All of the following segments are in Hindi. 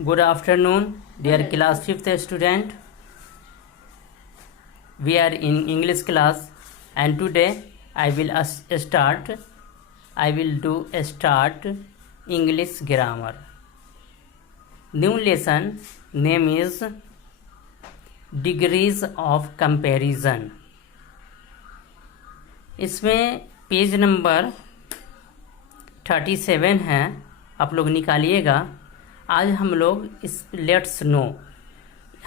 Good afternoon, dear class 5th student. We are in English class, and today I will start English grammar. New lesson name is Degrees of Comparison. इसमें पेज नंबर 37 है, आप लोग निकालिएगा। आज हम लोग इस लेट्स नो,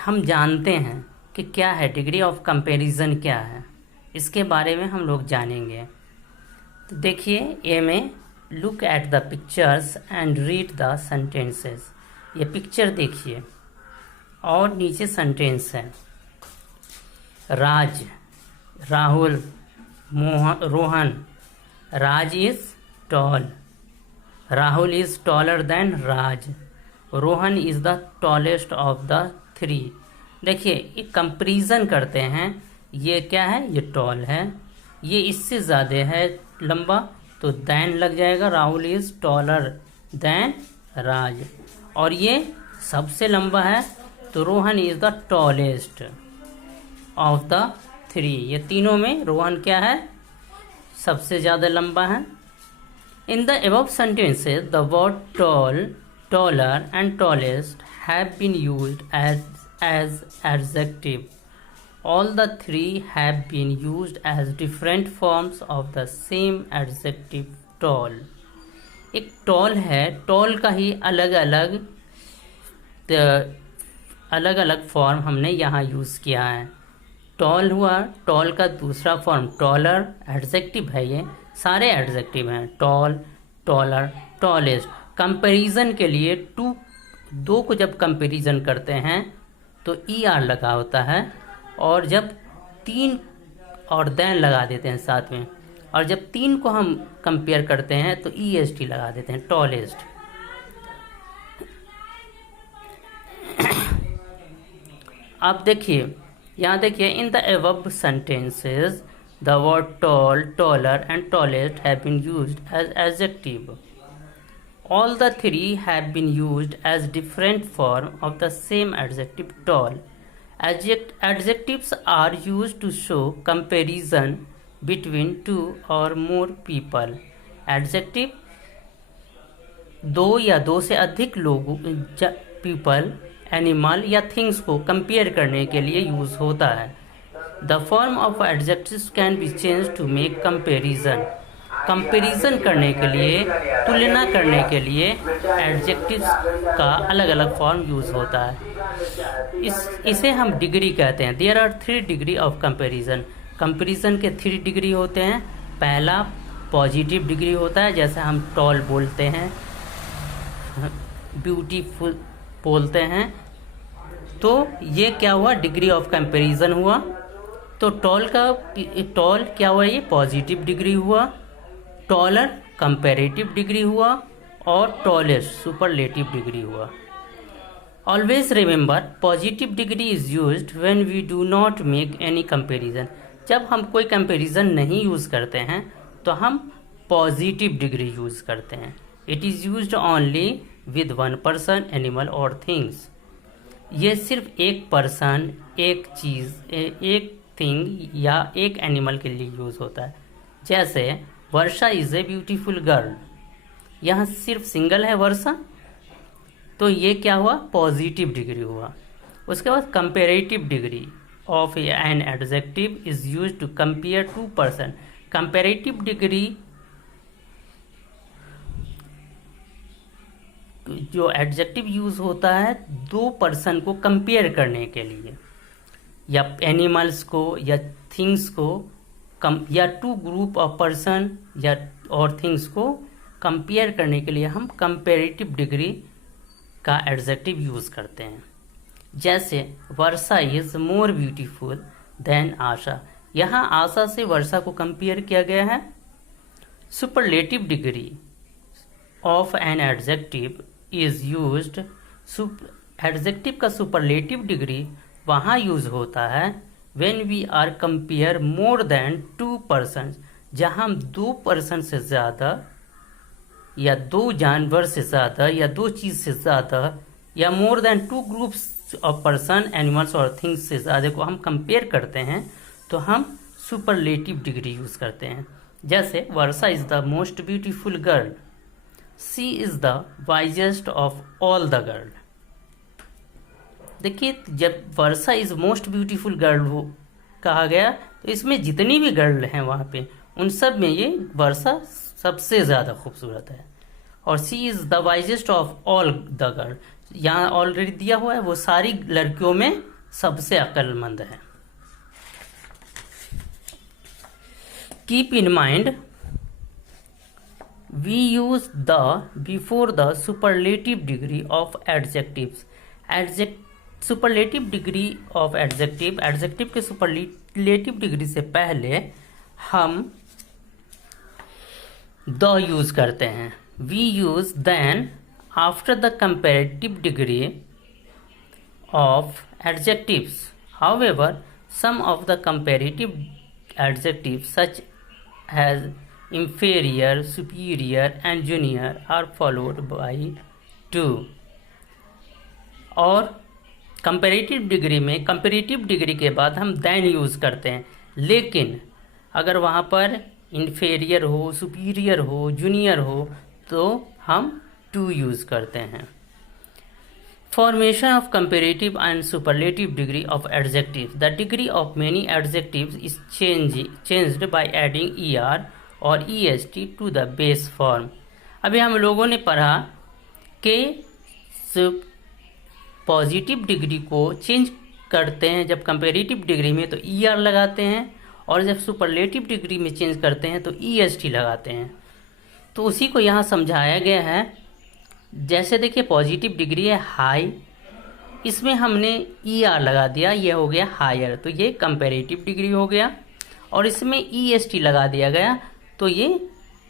हम जानते हैं कि क्या है डिग्री ऑफ कंपैरिजन, क्या है, इसके बारे में हम लोग जानेंगे। तो देखिए, ए में look at the pictures and read the sentences. ये पिक्चर देखिए और नीचे सेंटेंस है। Raj, Rahul, Rohan. Raj is tall, Rahul is taller than Raj, Rohan is the tallest of the three. देखिए, एक कंपैरिजन करते हैं। ये क्या है? ये टॉल है, ये इससे ज़्यादा है लंबा, तो देन लग जाएगा। राहुल इज टॉलर देन राज। और ये सबसे लंबा है, तो Rohan is the tallest of the three. ये तीनों में रोहन क्या है? सबसे ज़्यादा लंबा है। In the above sentences, the word tall, taller, and tallest have been used as adjective. All the three have been used as different forms of the same adjective tall. एक tall है, tall का ही अलग अलग फॉर्म हमने यहाँ यूज़ किया है। टॉल हुआ, टॉल का दूसरा फॉर्म टॉलर, एडजेक्टिव है। ये सारे एडजेक्टिव हैं, टॉल, टॉलर, टॉलेस्ट। कंपैरिजन के लिए दो को जब कंपैरिजन करते हैं तो ई आर लगा होता है, और जब तीन और देन लगा देते हैं साथ में, और जब तीन को हम कंपेयर करते हैं तो ई एस टी लगा देते हैं, टॉलेस्ट। आप देखिए, यहाँ देखिए, in the above sentences the word tall, taller, and tallest have been used as adjective. All the three have been used as different form of the same adjective tall. Adjectives are used to show comparison between two or more people. Adjective दो या दो से अधिक लोगों, पीपल, एनिमल या थिंग्स को कंपेयर करने के लिए यूज होता है। The form of adjectives can be changed to make comparison. Comparison करने के लिए, तुलना करने के लिए एडजेक्टिव्स का अलग अलग फॉर्म यूज होता है। इसे हम डिग्री कहते हैं। There are 3 degree of comparison. Comparison के 3 डिग्री होते हैं। पहला पॉजिटिव डिग्री होता है, जैसे हम टॉल बोलते हैं, ब्यूटीफुल बोलते हैं। तो ये क्या हुआ? डिग्री ऑफ कंपेरिजन हुआ। तो टॉल क्या हुआ? ये पॉजिटिव डिग्री हुआ। टॉलर कंपैरेटिव डिग्री हुआ, और टॉलेस्ट सुपरलेटिव डिग्री हुआ। Always remember, positive degree is used when we do not make any comparison. जब हम कोई कंपैरिजन नहीं यूज करते हैं तो हम पॉजिटिव डिग्री यूज करते हैं। It is used only with one person, animal और थिंग्स। ये सिर्फ एक पर्सन, एक चीज, एक थिंग या एक एनिमल के लिए यूज होता है। जैसे Varsha is a beautiful girl, यहाँ सिर्फ सिंगल है वर्षा, तो ये क्या हुआ? पॉजिटिव डिग्री हुआ। उसके बाद comparative degree of an adjective is used to compare two person. Comparative degree जो एडजेक्टिव यूज होता है दो पर्सन को कंपेयर करने के लिए, या एनिमल्स को या थिंग्स को या 2 ग्रुप ऑफ पर्सन या और थिंग्स को कंपेयर करने के लिए हम कंपैरेटिव डिग्री का एडजेक्टिव यूज करते हैं। जैसे Varsha is more beautiful than Asha. यहाँ आशा से वर्षा को कंपेयर किया गया है। Superlative degree of an adjective is used. Adjective का सुपरलेटिव डिग्री वहाँ यूज होता है when we are compare more than 2 person, जहाँ हम 2 पर्सन से ज़्यादा या 2 जानवर से ज़्यादा या 2 चीज़ से ज़्यादा या more than two groups of person animals और थिंग्स से ज़्यादा को हम कंपेयर करते हैं तो हम सुपरलेटिव डिग्री यूज़ करते हैं। जैसे Varsha is the most beautiful girl, she is the wisest of all the girl. देखिए, जब Varsha is most beautiful girl हो कहा गया तो इसमें जितनी भी गर्ल हैं वहाँ पे उन सब में ये वर्षा सबसे ज़्यादा खूबसूरत है। और she is the wisest of all the girl, यहाँ ऑलरेडी दिया हुआ है, वो सारी लड़कियों में सबसे अक्लमंद है। Keep in mind we use the before the superlative degree of adjectives. Superlative degree of adjective के सुपरलेटिव डिग्री से पहले हम द यूज करते हैं। We use than after the comparative degree of adjectives. However some of the comparative adjectives such as inferior, superior and junior are followed by to। और कंपैरेटिव डिग्री में कंपैरेटिव डिग्री के बाद हम देन यूज़ करते हैं, लेकिन अगर वहाँ पर इन्फेरियर हो, सुपीरियर हो, जूनियर हो तो हम टू यूज़ करते हैं। Formation of comparative and superlative degree of adjective. The degree of many adjectives is changed by adding er और est to the base form। अभी हम लोगों ने पढ़ा कि पॉजिटिव डिग्री को चेंज करते हैं जब कंपेरेटिव डिग्री में तो er लगाते हैं, और जब सुपरलेटिव डिग्री में चेंज करते हैं तो est लगाते हैं। तो उसी को यहाँ समझाया गया है। जैसे देखिए, पॉजिटिव डिग्री है हाई, इसमें हमने er लगा दिया, ये हो गया हायर, तो ये कंपेरेटिव डिग्री हो गया। और इसमें est लगा दिया गया तो ये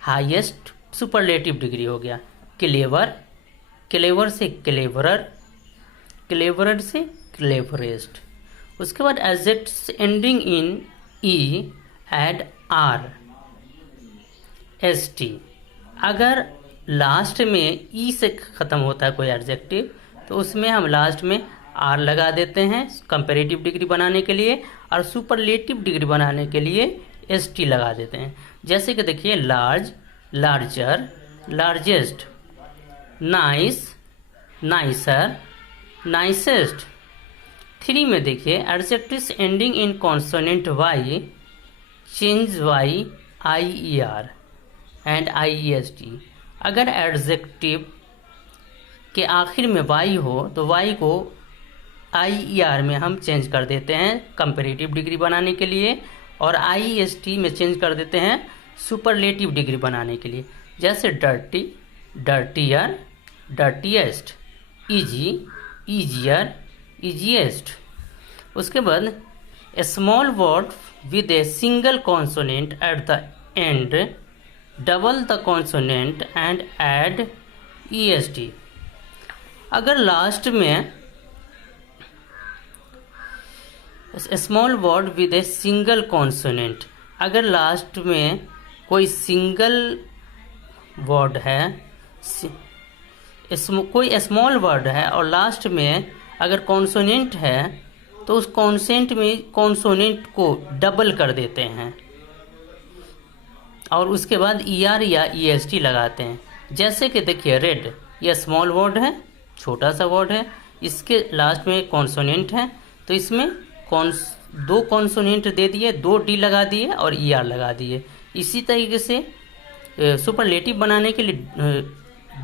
हाईएस्ट सुपरलेटिव डिग्री हो गया। क्लेवर, क्लेवर से क्लेवरर, क्लेवरर से क्लेवरेस्ट। उसके बाद adjectives ending in E add R S T. अगर लास्ट में ई से ख़त्म होता है कोई एडजेक्टिव तो उसमें हम लास्ट में आर लगा देते हैं कंपैरेटिव डिग्री बनाने के लिए, और सुपरलेटिव डिग्री बनाने के लिए एस टी लगा देते हैं। जैसे कि देखिए, large, larger, largest, nice, nicer, nicest. 3 में देखिए, adjectives ending in consonant y change y i e r and i e s T. अगर एडजेक्टिव के आखिर में वाई हो तो वाई को आई ई आर में हम चेंज कर देते हैं कंपैरेटिव डिग्री बनाने के लिए, और आई एस टी में चेंज कर देते हैं सुपरलेटिव डिग्री बनाने के लिए। जैसे dirty, dirtier, dirtiest, easy, easier, easiest. उसके बाद small word with a single consonant at the end double the consonant and add E s T. अगर लास्ट में small word with a single consonant, अगर लास्ट में कोई सिंगल वर्ड है, कोई स्मॉल वर्ड है और लास्ट में अगर कॉन्सोनेंट है तो उस कॉन्सेंट में कॉन्सोनेंट को डबल कर देते हैं और उसके बाद ई आर या ई एस टी लगाते हैं। जैसे कि देखिए, रेड, यह स्मॉल वर्ड है, छोटा सा वर्ड है, इसके लास्ट में कॉन्सोनेंट है तो इसमें दो कॉन्सोनेंट दे दिए, 2 डी लगा दिए और ई आर लगा दिए। इसी तरीके से सुपरलेटिव बनाने के लिए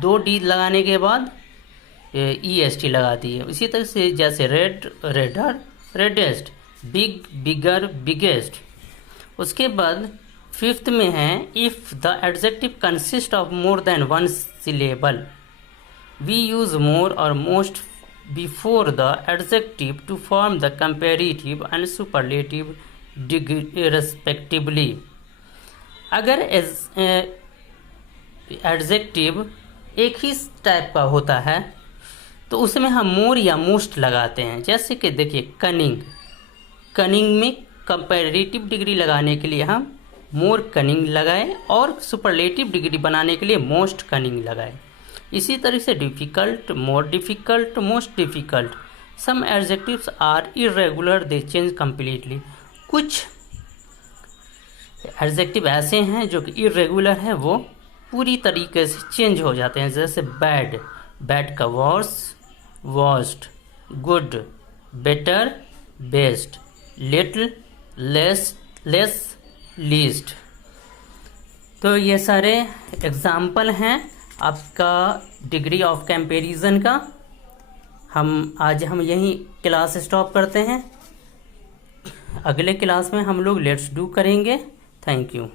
2 डी लगाने के बाद ई एस टी लगा दिए। इसी तरह से जैसे red, redder, reddest, big, bigger, biggest. उसके बाद 5th में है, if the adjective consist of more than 1 syllable we use more और most before the adjective to form the comparative and superlative degree respectively। अगर एडजेक्टिव एक ही टाइप का होता है तो उसमें हम मोर या मोस्ट लगाते हैं। जैसे कि देखिए, कनिंग, कनिंग में कंपैरेटिव डिग्री लगाने के लिए हम मोर कनिंग लगाए और सुपरलेटिव डिग्री बनाने के लिए मोस्ट कनिंग लगाए। इसी तरह से difficult, more difficult, most difficult. Some adjectives are irregular, they change completely. कुछ एडजेक्टिव ऐसे हैं जो कि इरेगुलर है, वो पूरी तरीके से चेंज हो जाते हैं। जैसे बैड, बैड का worse, worst, good, better, best, little, less, less, least. तो ये सारे एग्जाम्पल हैं आपका डिग्री ऑफ कंपैरिजन का। हम यहीं क्लास स्टॉप करते हैं। अगले क्लास में हम लोग लेट्स डू करेंगे। Thank you.